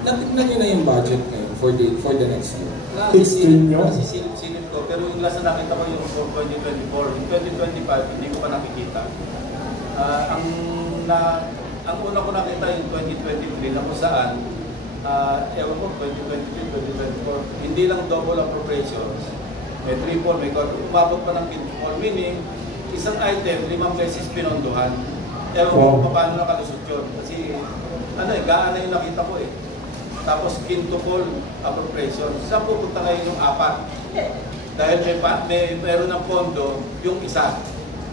Natignan nyo na yung budget ngayon for the next year. Nasisilip ko, pero yung last na nakita ko yung for 2024. Yung 2025, hindi ko pa nakikita. Ang una ko nakita yung 2023 na kung saan, ewan ko, 2023, 2024, hindi lang double appropriations, may triple, may umabot pa ng quintuple, meaning, isang item, 5 beses pinondohan. Ewan ko paano nakalusot yun. Kasi, gaan na yung nakita ko eh. Tapos, quintuple appropriation. Saan pupunta ngayon yung 4? Dahil meron ng pondo yung isa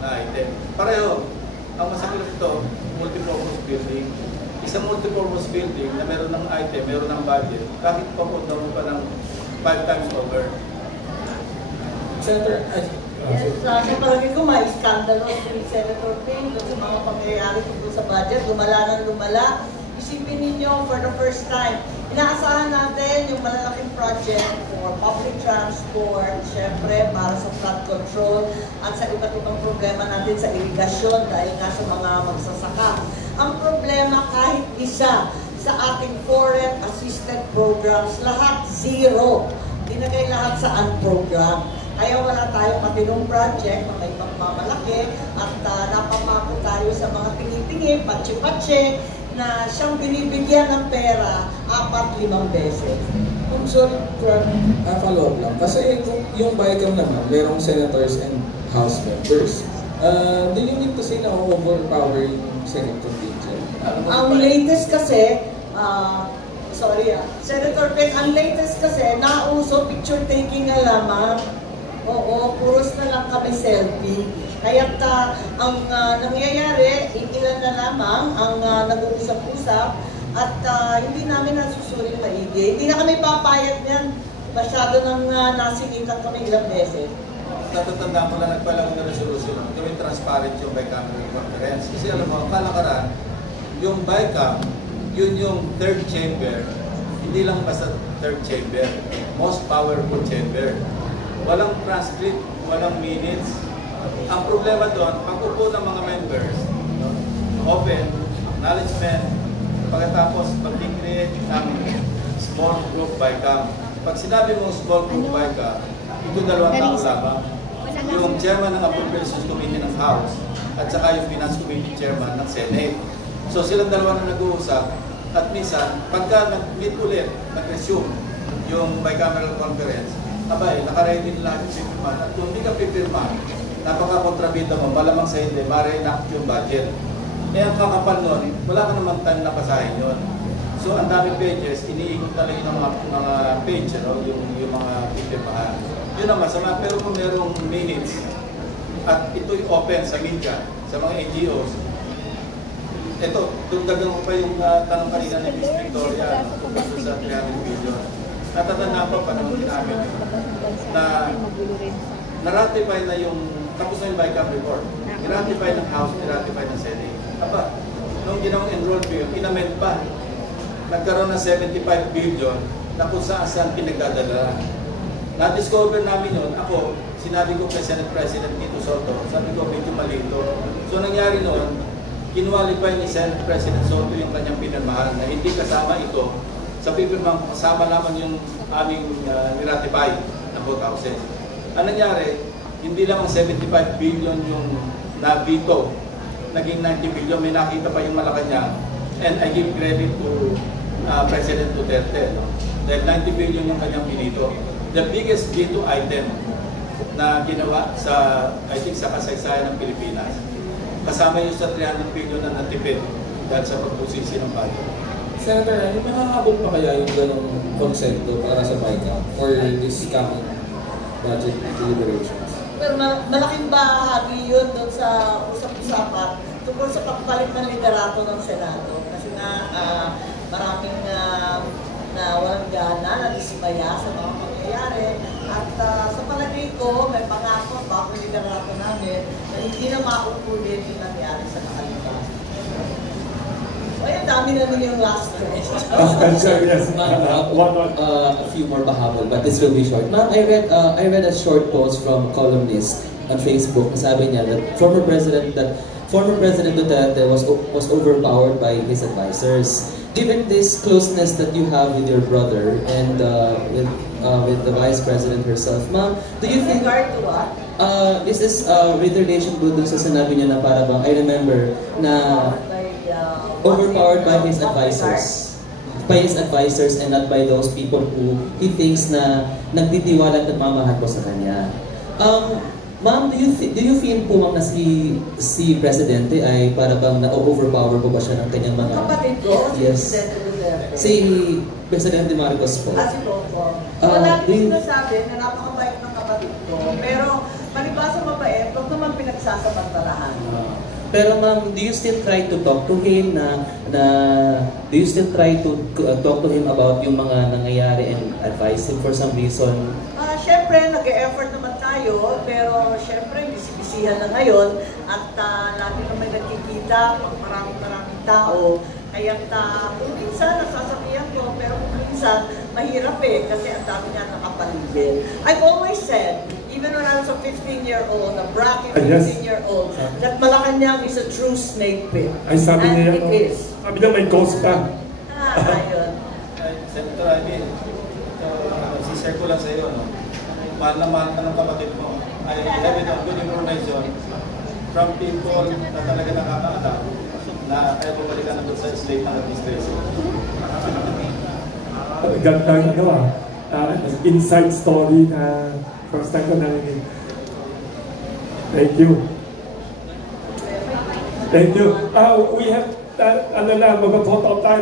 na item. Pareho, ang masakit ito, multipurpose building. Isang multipurpose building na meron ng item, meron ng budget, bakit papunta mo pa ng 5 times over? Senator, yes, sa palagay ko, may skandalo si Senator Ping sa mga pangyayari tungkol sa budget. Lumala ng lumala. Isipin ninyo, for the first time, inaasahan natin yung malalaking project for public transport, syempre para sa flood control, at sa iba't ibang problema natin sa irigasyon dahil nga sa mga magsasaka. Ang problema, kahit isa sa ating foreign assisted programs, lahat zero. Dinagay lahat sa unprogram. Kaya wala tayong matinong project na may pagmamalaki at napapako tayo sa mga tingi-tingi, patsi-patsi, na siyang binibigyan ng pera 4-5 beses. sorry, follow up lang. Kasi yung BICAM naman, merong senators and House members. Do you mean to say na overpower yung Senate contingent? Ang latest kasi, Senator Peng, ang latest kasi, nauso picture taking na lamang. Oo, puros na lang kami selfie. Kaya ang nangyayari, ilan na lamang ang nag-uusap-usap at hindi namin nasusulit maigi. Hindi na kami papayag niyan. Masyado nang nasinitan kami ilang beses. Natatanda mo na nagpalaw na resolution, gawin transparent yung bicameral conference. Kasi alam mo, kalakaran, yung BICAM, yun yung third chamber, hindi lang basta third chamber, most powerful chamber. Walang transcript, walang minutes. Ang problema doon, pag-upo ng mga members, open, acknowledgement, pagkatapos pag-create ng small group BICAM. Pag sinabi mong small group BICAM, ito 2 tao lamang. Yung chairman ng Appropriations Committee ng House at saka yung Finance Committee chairman ng Senate. So silang dalawa na nag-uusap at minsan, pagka nag-meet ulit, nag-resume yung bicameral conference, abay, nakaready nila yung pipirman. At kung hindi ka pipirman, napaka-kontrabida mo, malamang sa hindi, ma-reenact yung budget. Eh, ang kakapal nun, wala ka namang time na basahin yun. So, ang dami pages, iniikot talaga ng mga page, yung mga pipirmahan. Yun ang masama, pero kung merong minutes, at ito'y open sa media, sa mga NGOs, ito, dagdagan ko pa yung tanong kanina ni Ms. Victoria, tungkol sa 300 billion. Natatandaan pa panahon namin na na-ratify na yung, tapos na yung BICAM report, i-ratify ng House, i-ratify ng Senate. Aba, nung ginawang enrolled bill, inamend pa. Nagkaroon ng 75 billion na kung saan pinagdadala. Na-discover namin yun, ako, sinabi ko kay Senate President Tito Soto, sabi ko medyo malito. So nangyari noon, kinualify ni Senate President Soto yung kanyang pinirmahan na hindi kasama ito sa pipirmang kasama lamang yung aming niratify na both houses. Ang nangyari, hindi lamang 75 billion yung nabito, naging 90 billion, may nakita pa yung Malacanang, and I give credit to President Duterte. No? Dahil 90 billion yung kanyang binito. The biggest veto item na ginawa sa, I think, sa kasaysayan ng Pilipinas. Kasama yung sa 300 billion na natipid dahil sa pagpusisi ng budget. Senator, makakabot pa kaya yung ganong konsento para sa BICAM for this coming budget deliberations? Pero malaking bahagi yun doon sa usap-usapan tungkol sa pagpalit ng liderato ng Senado. Kasi nga maraming na walang gana, nadismaya sa mga pangyayari. At sa palagay ko, may pangako bago yung liderato namin na hindi na mauulit yung nangyari sa nakalipas. Ay, ang dami na nun yung last question. Yes. A few more pahabol, but this will be short. Ma'am, I read a short post from a columnist on Facebook. Sabi niya that former President Duterte was overpowered by his advisors. given this closeness that you have with your brother and with the Vice President herself, ma'am, do you With think... regard to what? This is with relation to dun sa sinabi niya na para bang, I remember na overpowered by his advisors. By his advisors and not by those people who he thinks na nagtitiwala at nagmamahal po sa kanya. Ma'am, do you feel po ma'am na si Presidente ay para bang na-overpower po ba siya ng kanyang mga... Kapatid ko, si Yes. Presidente Duterte. Si Presidente Marcos po. Si Coco. do Wala din you- sinasabi na napakabait ng kapatid ko. Pero, palibasa mabait, huwag naman pinagsasamantalahan. Pero ma'am, do you still try to talk to him do you still try to talk to him about yung mga nangyayari and advise him for some reason? Siyempre, nag-e-effort naman tayo, pero siyempre, bisibisihan na ngayon at lagi na may nakikita, maraming tao. Kaya kung minsan nasasabihan ko, pero kung minsan mahirap kasi ang dami nga nakapaligid. I've always said, even when I was a 15-year-old, a bracky 15-year-old, that Malacanang is a true snake pit. Ay, sabi And niya, it is. sabi niya may ghost pa. Ayun. Senator Ivy, si-share ko lang sa iyo, no? Mahal na mahal ka ng kapatid mo. I have it on good information from people na talaga nakakaalam na kaya bumalikan na sa slate ng administration. Ganda inside story na first time ko narinig. Thank you. Thank you. We have, mag-photo tayo.